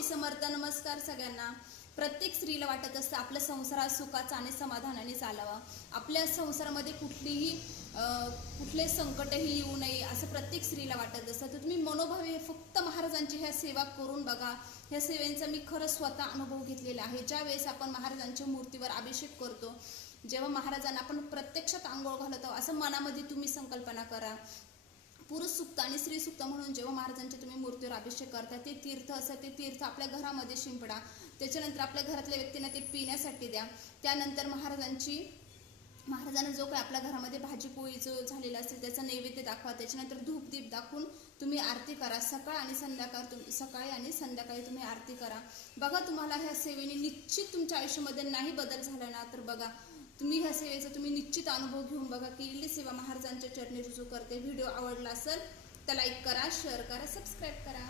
स्वामी समर्थ. नमस्कार सगळ्यांना. प्रत्येक स्त्रीला वाटत असतं आपल्या संसारात सुखाचा आणि समाधानाने चालावा. आपल्या संसारामध्ये कुठले संकटही येऊ नये असं प्रत्येक स्त्रीला वाटत असतं. तर तुम्ही मनोभावे फक्त महाराजांची ह्या सेवा करून बघा. ह्या सेवेचा मी खरं स्वतः अनुभव घेतलेला आहे. ज्या वेळेस आपण महाराजांच्या मूर्तीवर अभिषेक करतो, जेव्हा महाराजांना आपण प्रत्यक्षात आंघोळ घालतो, असं मनामध्ये तुम्ही संकल्पना करा. पुरुष सुक्त आणि स्त्री सुक्त म्हणून जेव्हा महाराजांच्या तुम्ही मूर्तीवर अभिषेक करता, ते तीर्थ असं ते तीर्थ आपल्या घरामध्ये शिंपडा. त्याच्यानंतर आपल्या घरातल्या व्यक्तींना ते पिण्यासाठी द्या. त्यानंतर महाराजांना जो काही आपल्या घरामध्ये भाजी पोळी जो झालेला असेल त्याचा नैवेद्य दाखवा. त्याच्यानंतर धूपदीप दाखवून तुम्ही आरती करा. सकाळी आणि संध्याकाळी तुम्ही आरती करा. बघा, तुम्हाला ह्या सेवेने निश्चित तुमच्या आयुष्यामध्ये नाही बदल झाला ना, तर बघा तुम्ही ह्या सेवेचा तुम्ही निश्चित अनुभव घेऊन बघा. केलेली सेवा महाराजांच्या चरणी रुजू करते. व्हिडिओ आवडला असेल तर लाईक करा, शेअर करा, सबस्क्राईब करा.